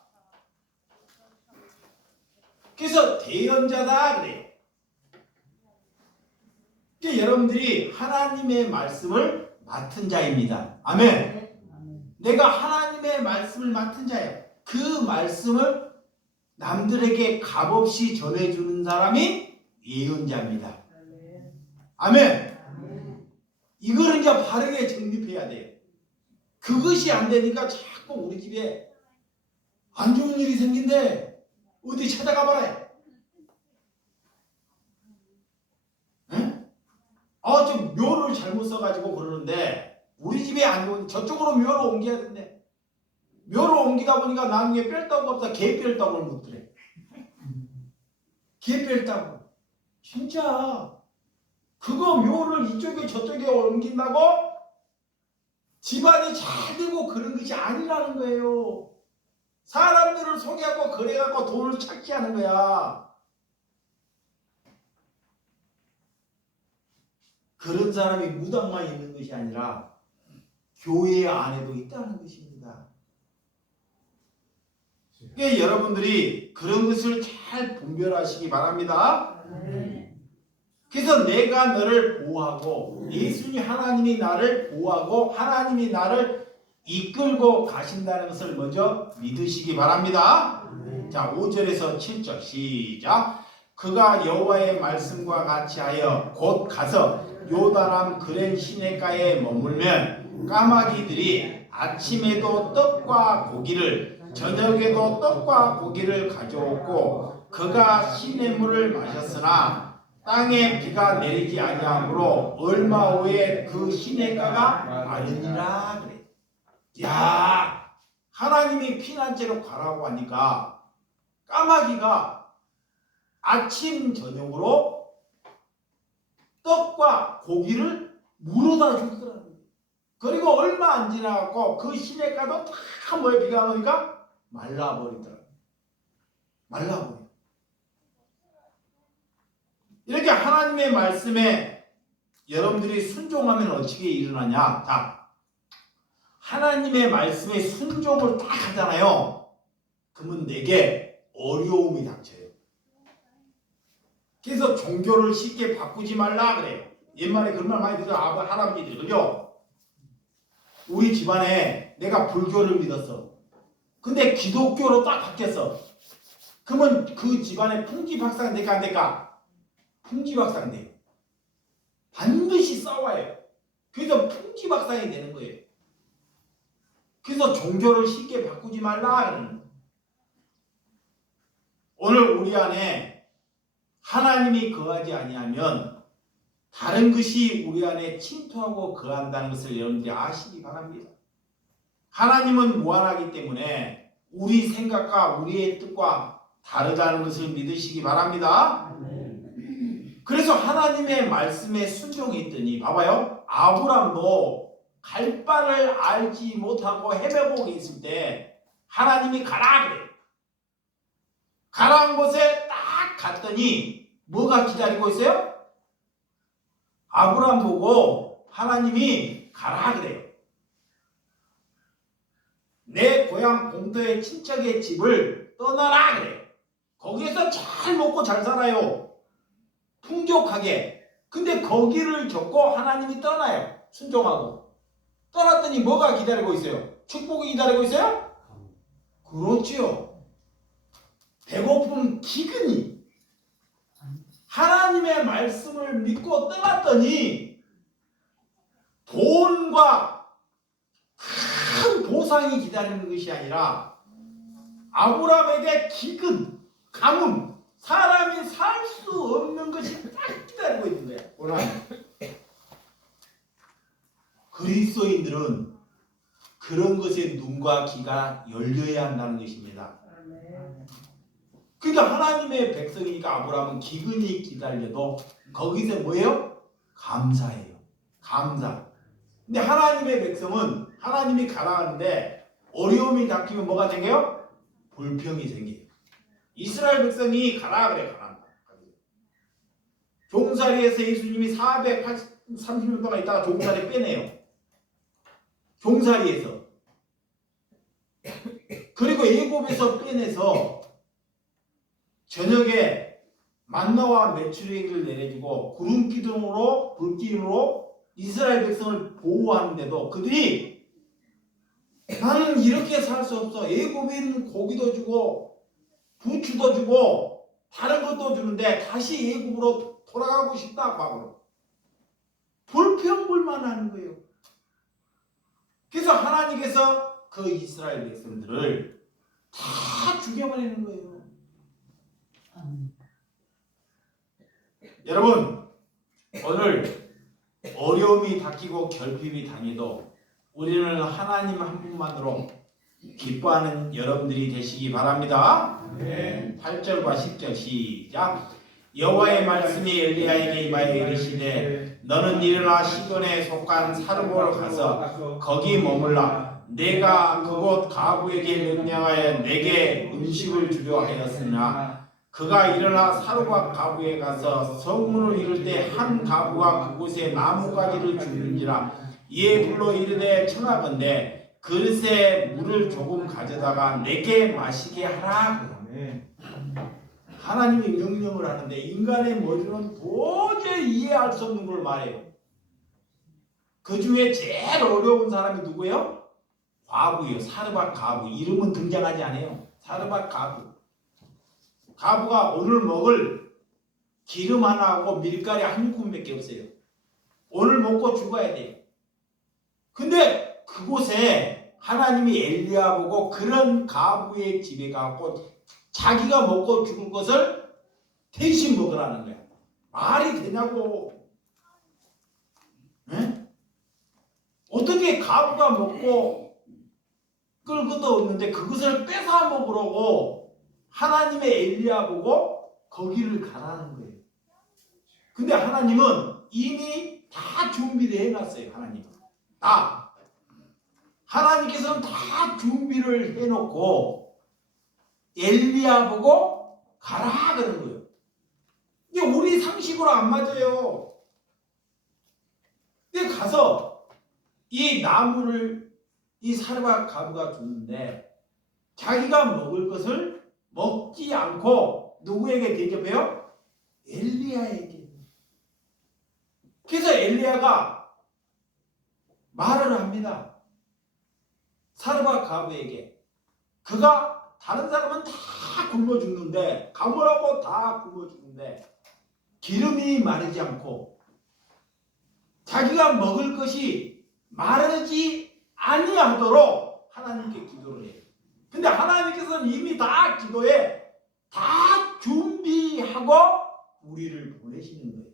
그래서 대언자다 그래요. 그러니까 여러분들이 하나님의 말씀을 맡은 자입니다. 아멘. 내가 하나님의 말씀을 맡은 자예요. 그 말씀을 남들에게 값없이 전해주는 사람이 예언자입니다. 아멘. 이거를 이제 바르게 정립해야 돼요. 그것이 안 되니까 자꾸 우리 집에 안 좋은 일이 생긴대. 어디 찾아가봐라. 좀 묘를 잘못 써가지고 그러는데 우리 집에 안 좋은 저쪽으로 묘를 옮겨야 된대. 묘를 옮기다 보니까 나중에 뺄다고 없다 개 뺄다고를 묻더래. 개 뺄다고. 진짜 그거 묘를 이쪽에 저쪽에 옮긴다고 집안이 잘 되고 그런 것이 아니라는 거예요. 사람들을 소개하고 그래갖고 돈을 찾게 하는 거야. 그런 사람이 무당만 있는 것이 아니라 교회 안에도 있다는 것입니다. 그러니까 여러분들이 그런 것을 잘 분별하시기 바랍니다. 그래서 내가 너를 보호하고 예수님 하나님이 나를 보호하고 하나님이 나를 이끌고 가신다는 것을 먼저 믿으시기 바랍니다. 자, 5절에서 7절 시작. 그가 여호와의 말씀과 같이 하여 곧 가서 요단암 그랜 시내가에 머물면 까마귀들이 아침에도 떡과 고기를 저녁에도 떡과 고기를 가져오고 그가 시냇물을 마셨으나 땅에 비가 내리지 아니하므로 얼마 후에 그 시냇가가 마르니라 그래. 야, 하나님이 피난처로 가라고 하니까 까마귀가 아침 저녁으로 떡과 고기를 물어다 주더라고요. 그리고 얼마 안 지나갖고 그 시냇가도 다 뭐에 비가 오니까 말라버리더라고요. 말라버려. 이렇게 하나님의 말씀에 여러분들이 순종하면 어떻게 일어나냐? 자, 하나님의 말씀에 순종을 딱 하잖아요. 그러면 내게 어려움이 닥쳐요. 그래서 종교를 쉽게 바꾸지 말라 그래요. 옛말에 그런 말 많이 들어요. 할아버지들이. 그죠? 우리 집안에 내가 불교를 믿었어. 근데 기독교로 딱 바뀌었어. 그러면 그 집안에 풍지박산 될까 안 될까? 풍지박산 돼요. 반드시 싸워요. 그래서 풍지박산이 되는 거예요. 그래서 종교를 쉽게 바꾸지 말라 그러는 거예요. 오늘 우리 안에 하나님이 거하지 아니하면 다른 것이 우리 안에 침투하고 거한다는 것을 여러분들이 아시기 바랍니다. 하나님은 무한하기 때문에 우리 생각과 우리의 뜻과 다르다는 것을 믿으시기 바랍니다. 그래서 하나님의 말씀에 순종했더니 봐봐요. 아브람도 갈 바를 알지 못하고 헤매고 있을 때 하나님이 가라 그래요. 가라는 곳에 딱 갔더니 뭐가 기다리고 있어요? 아브람 보고 하나님이 가라 그래요. 내 고향 본토의 친척의 집을 떠나라 그래요. 거기에서 잘 먹고 잘 살아요. 풍족하게. 근데 거기를 접고 하나님이 떠나요. 순종하고. 떠났더니 뭐가 기다리고 있어요? 축복이 기다리고 있어요? 그렇지요. 배고픈 기근이. 하나님의 말씀을 믿고 떠났더니 돈과 큰 보상이 기다리는 것이 아니라 아브라함에게 기근, 가뭄, 사람이 살 수 없는 것이 딱 기다리고 있는 거야. 오늘 그리스도인들은 그런 것에 눈과 귀가 열려야 한다는 것입니다. 그러니까 하나님의 백성이니까 아브라함은 기근이 기다려도 거기서 뭐예요? 감사해요. 감사. 근데 하나님의 백성은 하나님이 가라 하는데 어려움이 닥치면 뭐가 생겨요? 불평이 생겨요. 이스라엘 백성이 가라 그래. 가라. 종살이에서 예수님이 430년 동안 있다가 종살이 빼내요. 종살이에서. 그리고 애굽에서 빼내서 저녁에 만나와 메추리기를 내려주고 구름 기둥으로 불기둥으로 이스라엘 백성을 보호하는데도 그들이 나는 이렇게 살 수 없어. 애굽인 고기도 주고 부추도 주고 다른 것도 주는데 다시 애굽으로 돌아가고 싶다 과거로. 불평불만하는 거예요. 그래서 하나님께서 그 이스라엘 백성들을 다 죽여버리는 거예요. 여러분 오늘 어려움이 닥치고 결핍이 당해도 우리는 하나님 한 분만으로 기뻐하는 여러분들이 되시기 바랍니다. 8절과 10절 시작. 여호와의 말씀이 엘리야에게 임하여 이르시되 너는 일어나 시돈에 속한 사르보로 가서 거기 머물라. 내가 그곳 가부에게 명령하여 내게 음식을 주려 하였으나 그가 일어나 사르밧 가부에 가서 성문을 이룰 때 한 가부가 그곳에 나무가지를 주는지라. 이에 불러 이르되 청하건대 그릇에 물을 조금 가져다가 내게 마시게 하라. 하나님이 명령을 하는데 인간의 머리는 도저히 이해할 수 없는 걸 말해요. 그 중에 제일 어려운 사람이 누구예요? 과부예요. 사르밧 가부. 이름은 등장하지 않아요. 사르밧 가부. 가부가 오늘 먹을 기름 하나하고 밀가루 한 움큼밖에 없어요. 오늘 먹고 죽어야 돼요. 근데 그곳에 하나님이 엘리야 보고 그런 가부의 집에 가고 자기가 먹고 죽을 것을 대신 먹으라는 거야. 말이 되냐고. 에? 어떻게 가부가 먹고 끌 것도 없는데 그것을 뺏어 먹으라고 하나님의 엘리야 보고 거기를 가라는 거예요. 근데 하나님은 이미 다 준비를 해놨어요. 하나님은 다 하나님께서는 다 준비를 해놓고 엘리야 보고 가라 그러는 거예요. 이게 우리 상식으로 안 맞아요. 근데 가서 이 나무를 이 사르밧 가부가 주는데 자기가 먹을 것을 먹지 않고 누구에게 대접해요? 엘리야에게. 그래서 엘리야가 말을 합니다. 사르밧 가부에게. 그가 다른 사람은 다 굶어 죽는데 가물하고 다 굶어 죽는데 기름이 마르지 않고 자기가 먹을 것이 마르지 아니하도록 하나님께 기도를 해요. 근데 하나님께서는 이미 다 기도에 다 준비하고 우리를 보내시는 거예요.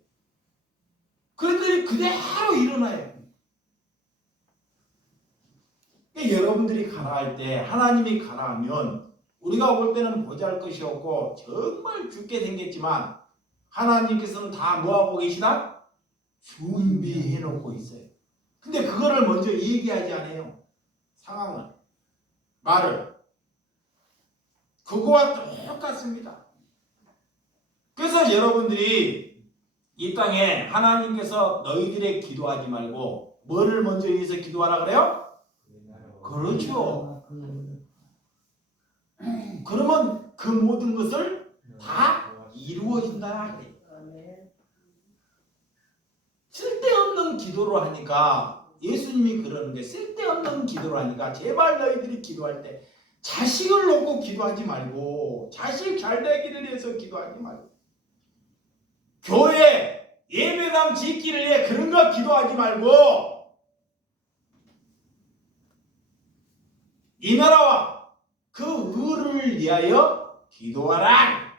그랬더니 그대로 일어나요. 그러니까 여러분들이 가라 할 때 하나님이 가라 하면 우리가 볼 때는 보잘것이 없고 정말 죽게 생겼지만 하나님께서는 다 뭐하고 계시다? 준비해 놓고 있어요. 근데 그거를 먼저 얘기하지 않아요. 상황을, 말을. 그거와 똑같습니다. 그래서 여러분들이 이 땅에 하나님께서 너희들의 기도하지 말고 뭐를 먼저 위해서 기도하라 그래요? 그렇죠. 그러면 그 모든 것을 다 이루어진다. 쓸데없는 기도를 하니까 예수님이 그러는 게 쓸데없는 기도를 하니까 제발 너희들이 기도할 때 자식을 놓고 기도하지 말고 자식 잘 되기를 위해서 기도하지 말고 교회 예배당 짓기를 위해 그런 거 기도하지 말고 이 나라와 그 의를 위하여 기도하라.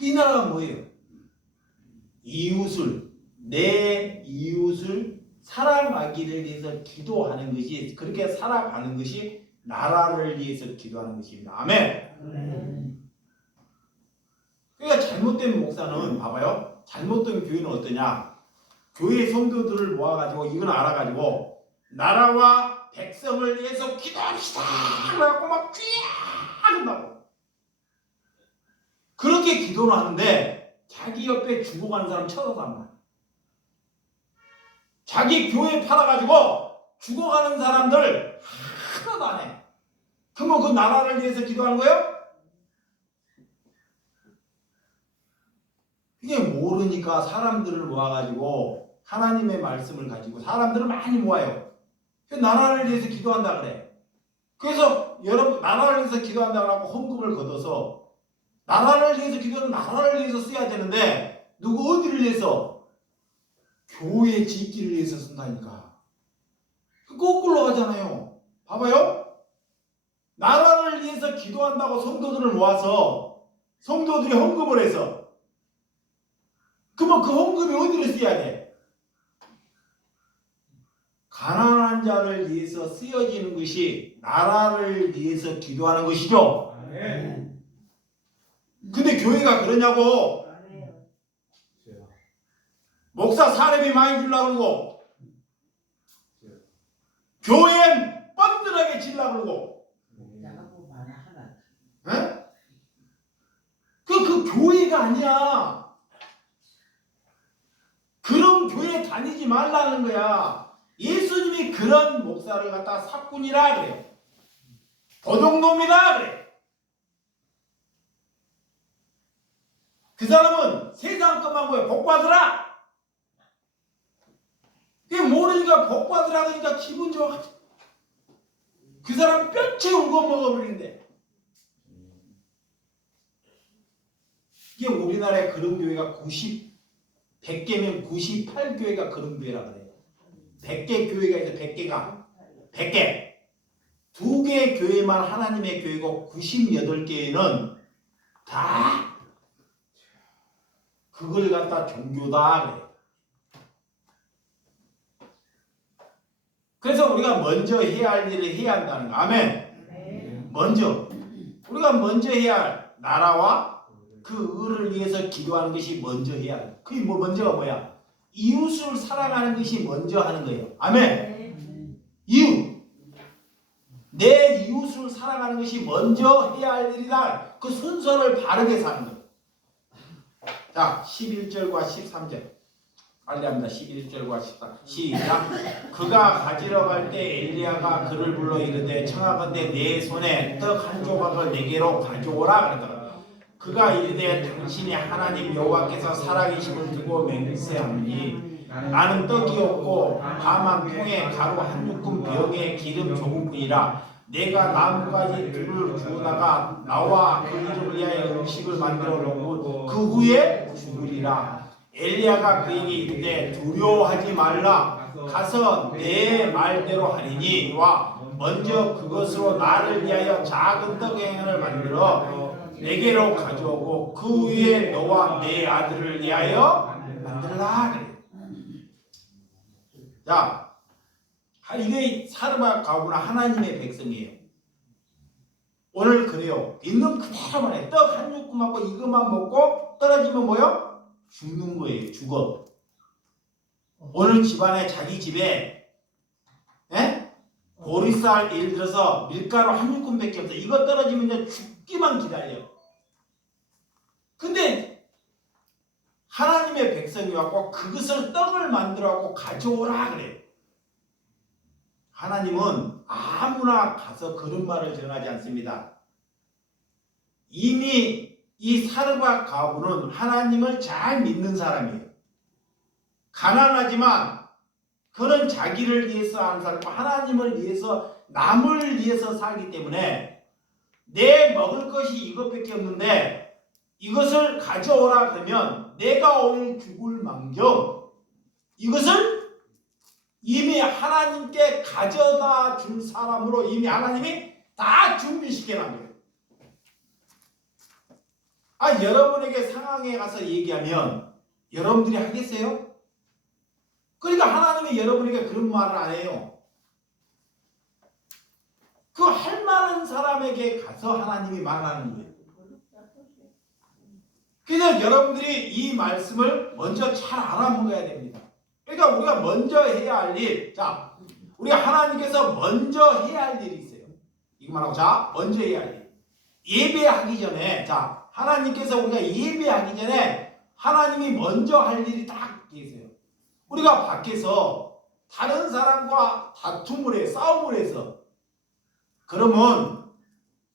이 나라가 뭐예요? 이웃을, 내 이웃을 사랑하기를 위해서 기도하는 것이, 그렇게 살아가는 것이 나라를 위해서 기도하는 것입니다. 아멘. 그러니까 잘못된 목사는 봐봐요. 잘못된 교회는 어떠냐? 교회 성도들을 모아가지고 이건 알아가지고 나라와 백성을 위해서 기도합시다 그래갖고 막 쥐야 한다고. 그렇게 기도를 하는데 자기 옆에 죽어가는 사람 쳐다도 안 봐. 자기 교회 팔아가지고 죽어가는 사람들 하나도 안 해. 그러면 그 나라를 위해서 기도하는 거예요? 이게 모르니까 사람들을 모아가지고 하나님의 말씀을 가지고 사람들을 많이 모아요. 나라를 위해서 기도한다 그래. 그래서 여러분 나라를 위해서 기도한다고 하고 헌금을 걷어서 나라를 위해서 기도는 나라를 위해서 써야 되는데 누구 어디를 위해서? 교회 짓기를 위해서 쓴다니까. 거꾸로 가잖아요. 봐봐요. 나라를 위해서 기도한다고 성도들을 모아서 성도들이 헌금을 해서 그러면 그 헌금이 어디를 써야 돼? 가난한 자를 위해서 쓰여지는 것이 나라를 위해서 기도하는 것이죠. 근데 교회가 그러냐고. 목사 사례비 많이 주려고 그러고 교회엔 뻔뻔하게 지려고 그러고 그 교회가 아니야. 그런 교회 다니지 말라는 거야. 예수님이 그런 목사를 갖다 사꾼이라 그래요. 도둑놈이라 그래. 그 사람은 세상 것만 보여. 복 받으라. 그게 모르니까 복 받으라 그러니까 기분 좋아가지고 그 사람 뼈 채운 거 먹어버리는데 이게 우리나라에 그런 교회가 100개면 98교회가 그런 교회라 그래요. 100개 교회가 있어. 100개가 100개 2개 교회만 하나님의 교회고 98개는 다 그걸 갖다 종교다 그래요. 그래서 우리가 먼저 해야 할 일을 해야 한다는 거. 아멘. 먼저 우리가 먼저 해야 할 나라와 그 의를 위해서 기도하는 것이 먼저 해야 돼. 그게 뭐 먼저가 뭐야? 이웃을 사랑하는 것이 먼저 하는 거예요. 아멘. 이웃. 내 이웃을 사랑하는 것이 먼저 해야 할 일이다. 그 순서를 바르게 사는 거예요. 자, 11절과 13절. 빨리 합니다. 11절과 13절. 시작. 그가 가지러 갈 때 엘리야가 그를 불러 이르되 청하건대 내 손에 떡 한 조각을 내게로 가져오라 그러더라. 그가 이르되 당신이 하나님 여호와께서 살아계심을 두고 맹세하니 나는 떡이 없고 다만 통에 가루 한 움큼 병에 기름 조금뿐이라. 내가 나뭇가지 둘을 주우다가 나와 그 이름을 위하여 음식을 만들어 놓고 그 후에 죽으리라. 엘리야가 그에게 이르되 두려워하지 말라. 가서 내 말대로 하리니 와 먼저 그것으로 나를 위하여 작은 떡행을 만들어 내게로 가져오고 그 후에 너와 내 아들을 위하여 만들라. 자, 이게 사르밧 가구나 하나님의 백성이에요. 오늘 그래요. 있는 그대로만 해. 떡 한 움큼 먹고 이것만 먹고 떨어지면 뭐요? 죽는 거예요. 죽어. 오늘 집안에 자기 집에 보리쌀 예를 들어서 밀가루 한 움큼밖에 없어. 이거 떨어지면 이제 죽기만 기다려. 근데 하나님의 백성이 왔고 그것을 떡을 만들어 갖고 가져오라 그래. 하나님은 아무나 가서 그런 말을 전하지 않습니다. 이미 이 사르밧 가부는 하나님을 잘 믿는 사람이에요. 가난하지만 그는 자기를 위해서 안 살고 하나님을 위해서 남을 위해서 살기 때문에 내 먹을 것이 이것밖에 없는데 이것을 가져오라 그러면 내가 오늘 죽을 망정 이것을 이미 하나님께 가져다 줄 사람으로 이미 하나님이 다 준비시켜 놨는 거예요. 여러분에게 상황에 가서 얘기하면 여러분들이 하겠어요? 그러니까 하나님이 여러분에게 그런 말을 안 해요. 그 할 만한 사람에게 가서 하나님이 말하는 거예요. 그래서 여러분들이 이 말씀을 먼저 잘 알아먹어야 됩니다. 그러니까 우리가 먼저 해야 할 일, 자, 우리가 하나님께서 먼저 해야 할 일이 있어요. 이것만 하고, 자, 먼저 해야 할 일. 예배하기 전에, 자, 하나님께서 우리가 예배하기 전에 하나님이 먼저 할 일이 딱 있어요. 우리가 밖에서 다른 사람과 다툼을 해, 싸움을 해서 그러면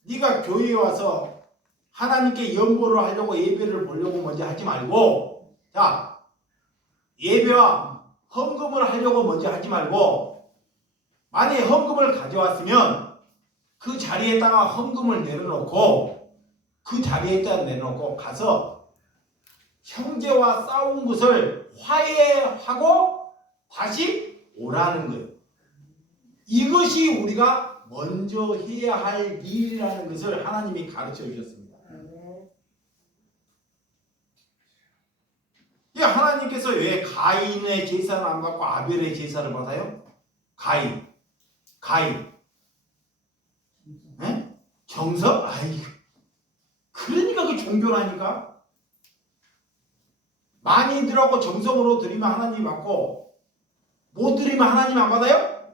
네가 교회에 와서 하나님께 연보를 하려고 예배를 보려고 먼저 하지 말고, 자, 예배와 헌금을 하려고 먼저 하지 말고, 만약에 헌금을 가져왔으면 그 자리에다가 헌금을 내려놓고 그 자리에다 내놓고 가서 형제와 싸운 것을 화해하고 다시 오라는 거예요. 이것이 우리가 먼저 해야 할 일이라는 것을 하나님이 가르쳐 주셨습니다. 하나님께서 왜 가인의 제사를 안 받고 아벨의 제사를 받아요? 가인. 네? 정석? 그러니까 그 종교라니까. 많이 들어가고 정성으로 드리면 하나님 받고 못 드리면 하나님 안 받아요?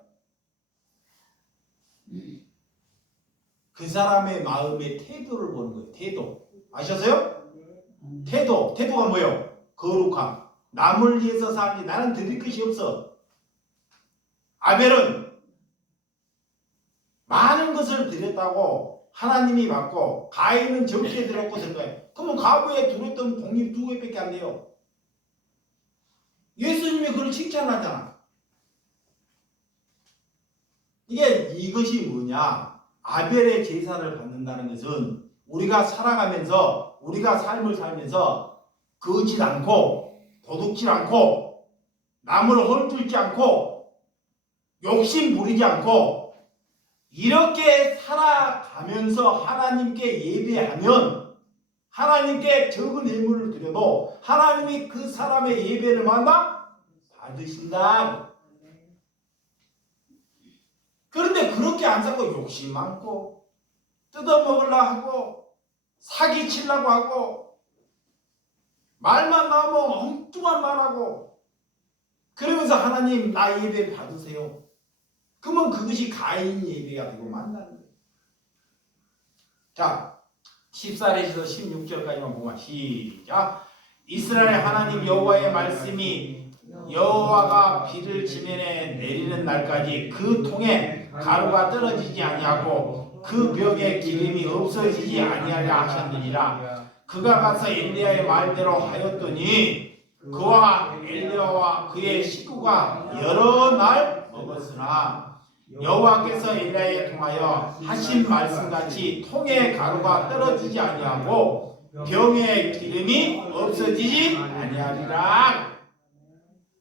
그 사람의 마음의 태도를 보는 거예요. 태도. 아셨어요? 태도가 뭐예요? 거룩함. 남을 위해서 살지. 나는 드릴 것이 없어. 아벨은 많은 것을 드렸다고 하나님이 받고 가인은 적게 드렸고 된 거예요. 그러면 가부에 드렸던 독립 2개밖에 안 돼요. 예수님이 그걸 칭찬하잖아. 이것이 뭐냐? 아벨의 제사를 받는다는 것은 우리가 살아가면서 우리가 삶을 살면서 거짓 않고 도둑질 않고 남을 헐뜯지 않고 욕심 부리지 않고 이렇게 살아가면서 하나님께 예배하면 하나님께 적은 예물을 드려도 하나님이 그 사람의 예배를 받으신다. 그런데 그렇게 안 살고 욕심 많고 뜯어먹으려고 하고 사기치려고 하고 말만 나오면 엉뚱한 말하고 그러면서 하나님 나 예배 받으세요. 그러면 그것이 가인 예배가 되고 만나는 거예요. 자, 14절에서 16절까지만 보면 시작. 이스라엘 하나님 여호와의 말씀이 여호와가 비를 지면에 내리는 날까지 그 통에 가루가 떨어지지 아니하고 그 벽에 기름이 없어지지 아니하려 하셨느니라. 그가 가서 엘리야의 말대로 하였더니 그와 엘리야와 그의 식구가 여러 날 먹었으나 여호와께서 엘리야에 통하여 하신 말씀같이 통에 가루가 떨어지지 아니하고 병에 기름이 없어지지 아니하리라.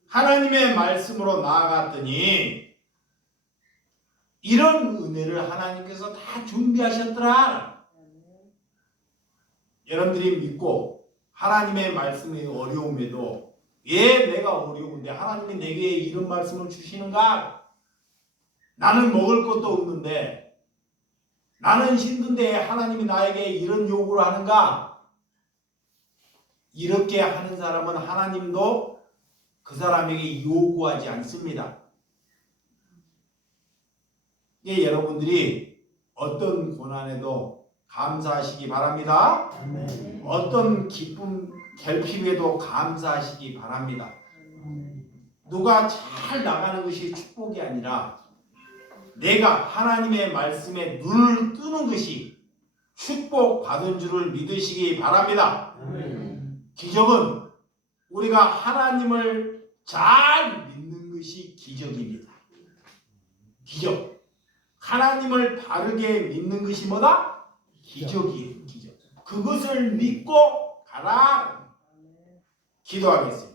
하나님의 말씀으로 나아갔더니 이런 은혜를 하나님께서 다 준비하셨더라. 여러분들이 믿고 하나님의 말씀의 어려움에도 왜 내가 어려운데 하나님이 내게 이런 말씀을 주시는가? 나는 먹을 것도 없는데, 나는 힘든데 하나님이 나에게 이런 요구를 하는가? 이렇게 하는 사람은 하나님도 그 사람에게 요구하지 않습니다. 예, 여러분들이 어떤 고난에도 감사하시기 바랍니다. 어떤 기쁨, 결핍에도 감사하시기 바랍니다. 누가 잘 나가는 것이 축복이 아니라 내가 하나님의 말씀에 눈을 뜨는 것이 축복받은 줄을 믿으시기 바랍니다. 기적은 우리가 하나님을 잘 믿는 것이 기적입니다. 기적. 하나님을 바르게 믿는 것이 뭐다? 기적이에요. 기적. 그것을 믿고 가라. 기도하겠습니다.